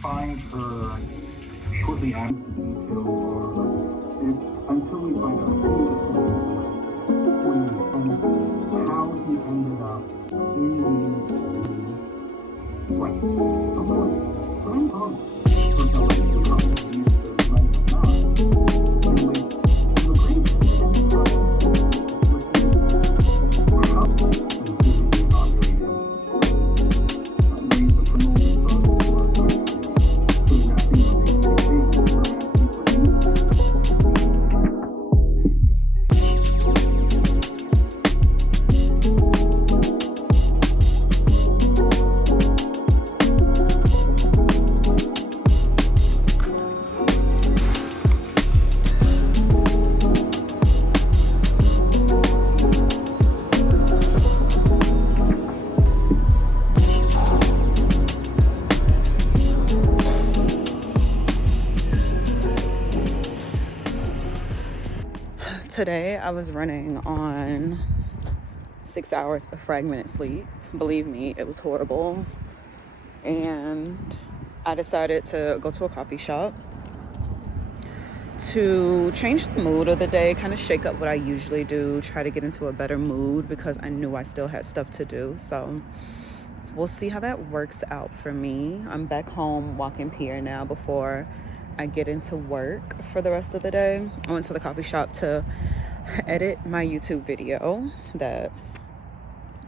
find her shortly after the details are until we find out and how he ended up in the right. Of course, I'm on for telling the company the money or not. And when you agree with how he inaugurated ways of promoting drugs or to wrapping up expectations or Today I was running on 6 hours of fragmented sleep. Believe me, it was horrible. And I decided to go to a coffee shop to change the mood of the day, kind of shake up what I usually do, try to get into a better mood because I knew I still had stuff to do. So we'll see how that works out for me. I'm back home walking Pier now before I get into work for the rest of the day. I went to the coffee shop to edit my YouTube video that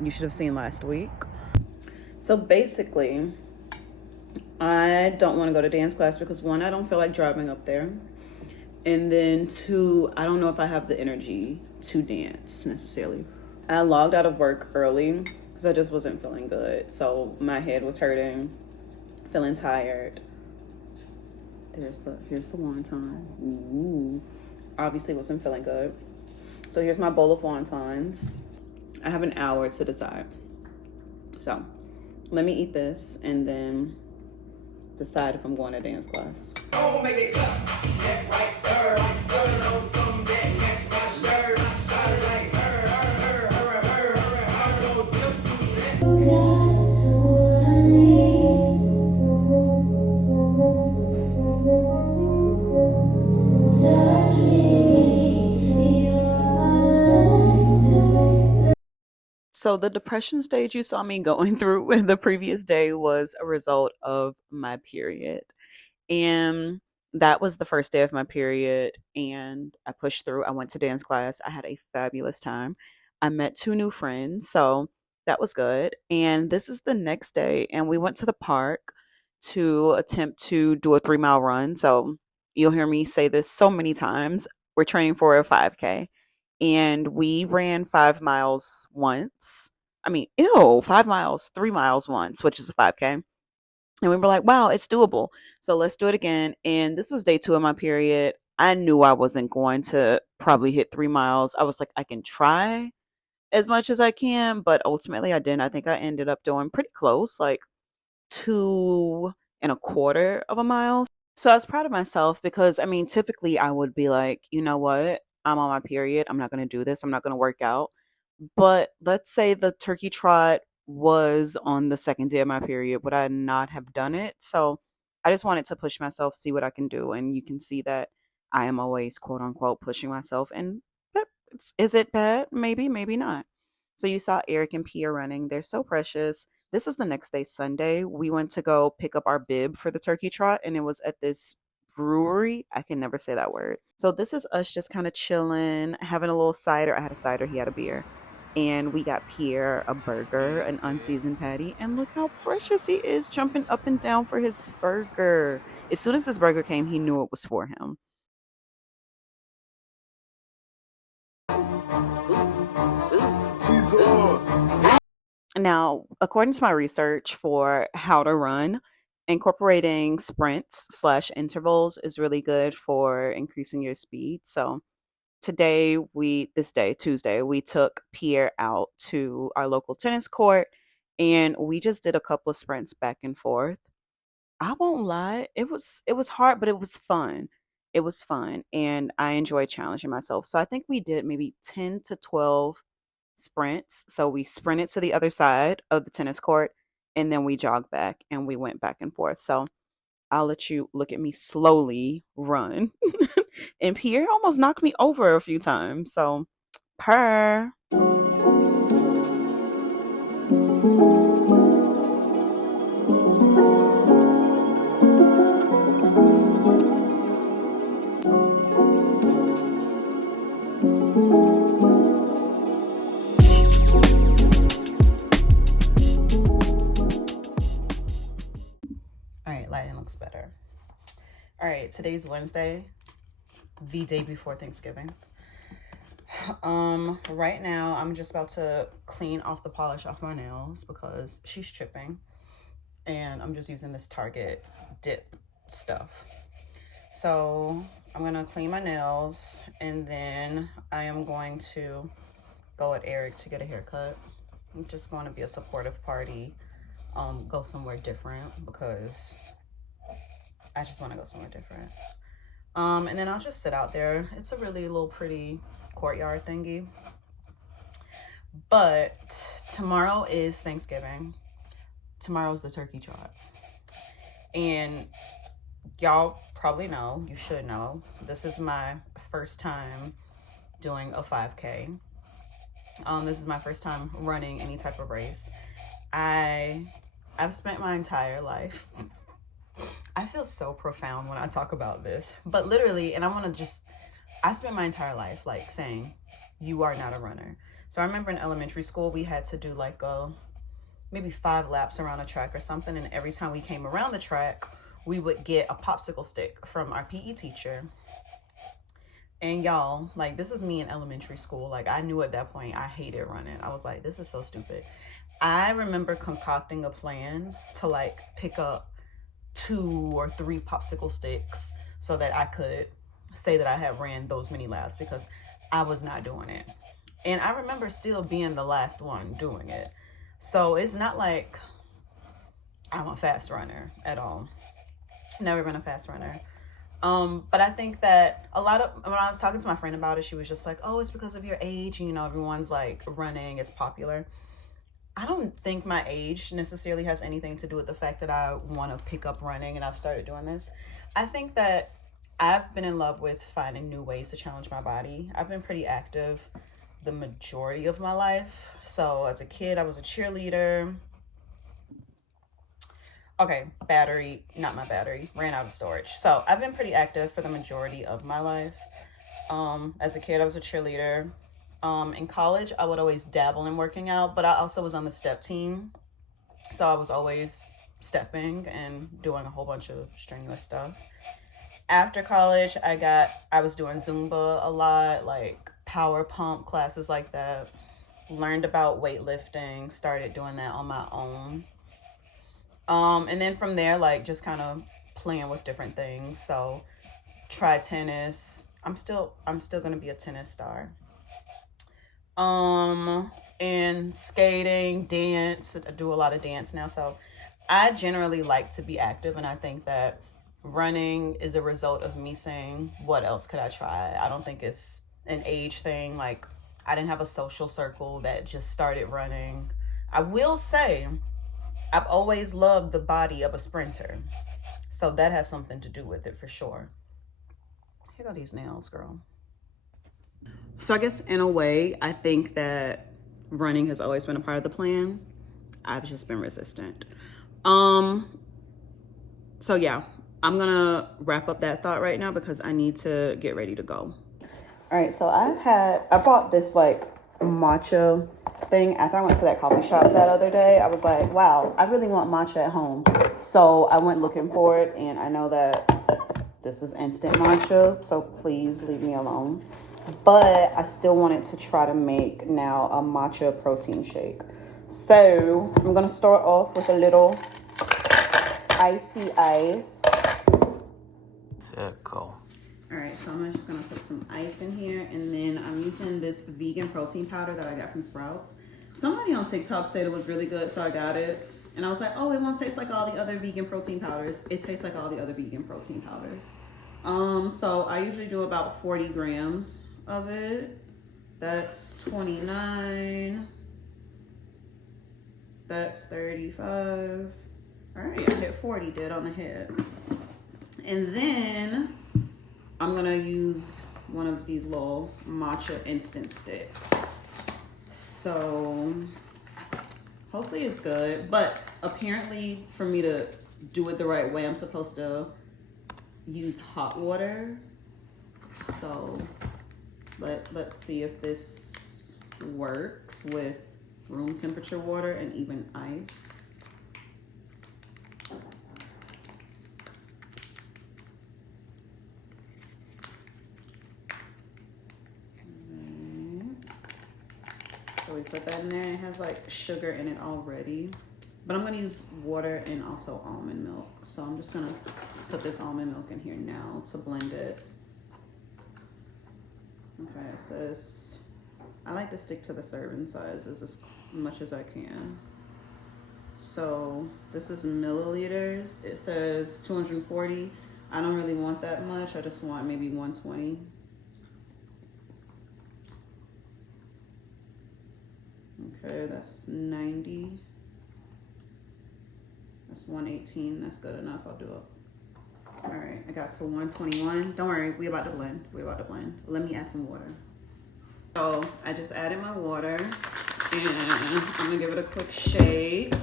you should have seen last week. So basically, I don't want to go to dance class because one, I don't feel like driving up there. And then two, I don't know if I have the energy to dance necessarily. I logged out of work early because I just wasn't feeling good. So my head was hurting, feeling tired. Here's the wonton. Ooh. Obviously wasn't feeling good. So here's my bowl of wontons. I have an hour to decide. So let me eat this and then decide if I'm going to dance class. Oh, make it clap. That right there. Turn on some that match my shirt. I like her. I don't give to that. So the depression stage you saw me going through the previous day was a result of my period. And that was the first day of my period. And I pushed through. I went to dance class. I had a fabulous time. I met two new friends. So that was good. And this is the next day. And we went to the park to attempt to do a 3 mile run. So you'll hear me say this so many times. We're training for a 5K and we ran 5 miles once. I mean, 5 miles, 3 miles once, which is a 5K. And we were like, wow, it's doable. So let's do it again. And this was day 2 of my period. I knew I wasn't going to probably hit 3 miles. I was like, I can try as much as I can, but ultimately I didn't. I think I ended up doing pretty close, like 2.25 miles. So I was proud of myself because I mean, typically I would be like, you know what? I'm on my period. I'm not going to do this. I'm not going to work out. But let's say the turkey trot was on the second day of my period. Would I not have done it? So I just wanted to push myself, see what I can do. And you can see that I am always, quote unquote, pushing myself. And is it bad? Maybe, maybe not. So you saw Eric and Pia running. They're so precious. This is the next day, Sunday. We went to go pick up our bib for the turkey trot, and it was at this brewery. I can never say that word. So this is us just kind of chilling, having a little cider. I had a cider, he had a beer. And we got Pierre a burger, an unseasoned patty. And look how precious he is jumping up and down for his burger. As soon as his burger came, he knew it was for him. Now, according to my research for how to run, incorporating sprints slash intervals is really good for increasing your speed. So this day, Tuesday, we took Pierre out to our local tennis court and we just did a couple of sprints back and forth. I won't lie, it was hard, but it was fun. It was fun and I enjoyed challenging myself. So I think we did maybe 10 to 12 sprints. So we sprinted to the other side of the tennis court and then we jogged back and we went back and forth. So I'll let you look at me slowly run. And Pierre almost knocked me over a few times. So, purr. All right, lighting looks better. All right, today's Wednesday, the day before Thanksgiving. Right now I'm just about to clean off the polish off my nails because she's chipping, and I'm just using this Target dip stuff. So I'm gonna clean my nails, and then I am going to go with Eric to get a haircut. I'm just going to be a supportive party, go somewhere different because I just want to go somewhere different. And then I'll just sit out there. It's a really little pretty courtyard thingy. But tomorrow is Thanksgiving. Tomorrow's the turkey trot. And y'all probably know, you should know, this is my first time doing a 5K. This is my first time running any type of race. I've spent my entire life, I feel so profound when I talk about this, but literally, and I spent my entire life like saying, you are not a runner. So I remember in elementary school, we had to do like maybe 5 laps around a track or something. And every time we came around the track, we would get a popsicle stick from our PE teacher. And y'all, like, this is me in elementary school. Like, I knew at that point I hated running. I was like, this is so stupid. I remember concocting a plan to like pick up 2 or 3 popsicle sticks so that I could say that I had ran those many laps because I was not doing it. And I remember still being the last one doing it. So it's not like I'm a fast runner at all. Never been a fast runner. But I think that when I was talking to my friend about it, she was just like, oh, it's because of your age. And, everyone's like running is popular. I don't think my age necessarily has anything to do with the fact that I want to pick up running and I've started doing this. I think that I've been in love with finding new ways to challenge my body. I've been pretty active the majority of my life. So as a kid, I was a cheerleader. Okay, not my battery, ran out of storage. So I've been pretty active for the majority of my life. As a kid, I was a cheerleader. In college, I would always dabble in working out, but I also was on the step team. So I was always stepping and doing a whole bunch of strenuous stuff. After college, I was doing Zumba a lot, like power pump classes like that. Learned about weightlifting, started doing that on my own. And then from there, like just kind of playing with different things. So tried tennis. I'm still going to be a tennis star. And skating, dance. I do a lot of dance now. So I generally like to be active, and I think that running is a result of me saying, what else could I try? I don't think it's an age thing. Like, I didn't have a social circle that just started running. I will say, I've always loved the body of a sprinter. So that has something to do with it for sure. Here go these nails, girl. So I guess in a way, I think that running has always been a part of the plan. I've just been resistant. So yeah, I'm gonna wrap up that thought right now because I need to get ready to go. All right, so I bought this like matcha thing after I went to that coffee shop that other day. I was like, wow, I really want matcha at home. So I went looking for it, and I know that this is instant matcha, so please leave me alone. But I still wanted to try to make now a matcha protein shake. So I'm gonna start off with a little icy ice. Cool. All right, so I'm just gonna put some ice in here, and then I'm using this vegan protein powder that I got from Sprouts. Somebody on TikTok said it was really good, so I got it. And I was like, oh, it won't taste like all the other vegan protein powders. It tastes like all the other vegan protein powders. So I usually do about 40 grams of it. That's 29. That's 35. All right, I hit 40 dead on the head. And then I'm gonna use one of these little matcha instant sticks. So hopefully it's good, but apparently for me to do it the right way, I'm supposed to use hot water. So let's see if this works with room temperature water and even ice. So we put that in there. It has like sugar in it already, but I'm gonna use water and also almond milk. So I'm just gonna put this almond milk in here now to blend it. Okay, it says, I like to stick to the serving sizes as much as I can. So this is milliliters. It says 240. I don't really want that much. I just want maybe 120. Okay, that's 90. That's 118. That's good enough. I'll do it. All right, I got to 121. Don't worry, we about to blend. We about to blend. Let me add some water. So I just added my water and I'm gonna give it a quick shake. All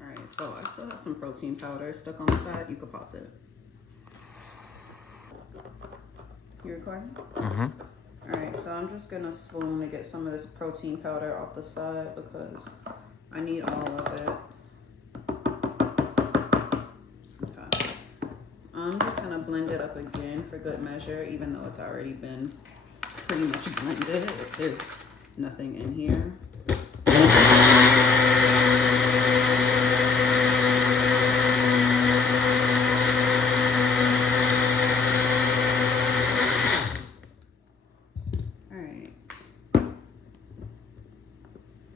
right, so I still have some protein powder stuck on the side. You could pause it. You recording? Mm-hmm. All right, so I'm just gonna spoon to get some of this protein powder off the side because I need all of it. Okay. I'm just gonna blend it up again for good measure, even though it's already been pretty much blended. There's nothing in here.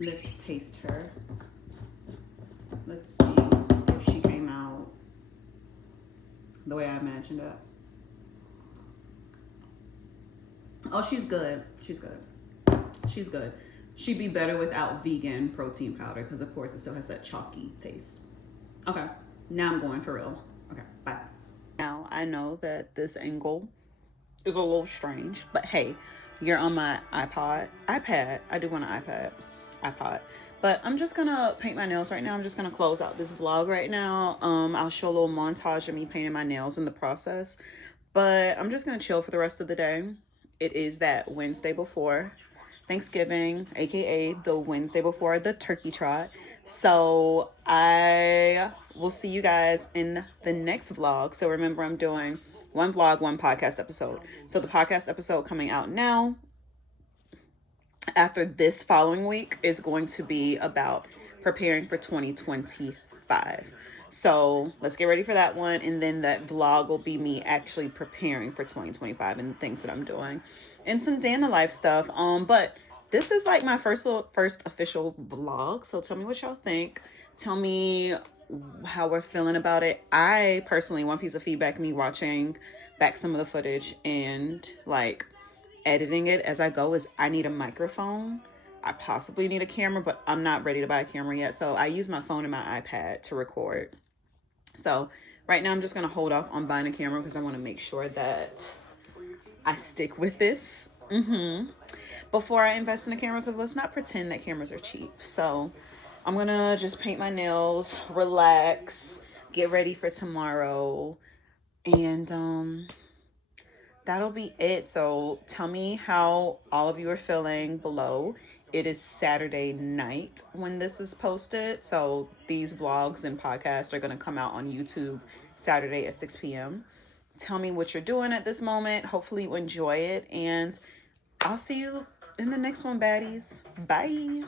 Let's taste her. Let's see if she came out the way I imagined it. Oh, she's good. She's good. She's good. She'd be better without vegan protein powder because, of course, it still has that chalky taste. Okay, now I'm going for real. Okay, bye. Now, I know that this angle is a little strange, but hey, you're on my iPad. I do want an iPod. But I'm just gonna paint my nails right now. I'm just gonna close out this vlog right now. I'll show a little montage of me painting my nails in the process, but I'm just gonna chill for the rest of the day. It is that Wednesday before Thanksgiving, aka the Wednesday before the turkey trot. So I will see you guys in the next vlog. So remember, I'm doing one vlog, one podcast episode. So the podcast episode coming out now after this following week is going to be about preparing for 2025. So let's get ready for that one. And then that vlog will be me actually preparing for 2025 and the things that I'm doing and some day in the life stuff. But this is like my first official vlog. So tell me what y'all think. Tell me how we're feeling about it. I personally, one piece of feedback, me watching back some of the footage and like editing it as I go, is I need a microphone. I possibly need a camera, but I'm not ready to buy a camera yet. So I use my phone and my iPad to record. So right now I'm just going to hold off on buying a camera because I want to make sure that I stick with this before I invest in a camera, because let's not pretend that cameras are cheap. So I'm going to just paint my nails, relax, get ready for tomorrow, and that'll be it. So tell me how all of you are feeling below. It is Saturday night when this is posted. So these vlogs and podcasts are going to come out on YouTube Saturday at 6 p.m. Tell me what you're doing at this moment. Hopefully you enjoy it. And I'll see you in the next one, baddies. Bye.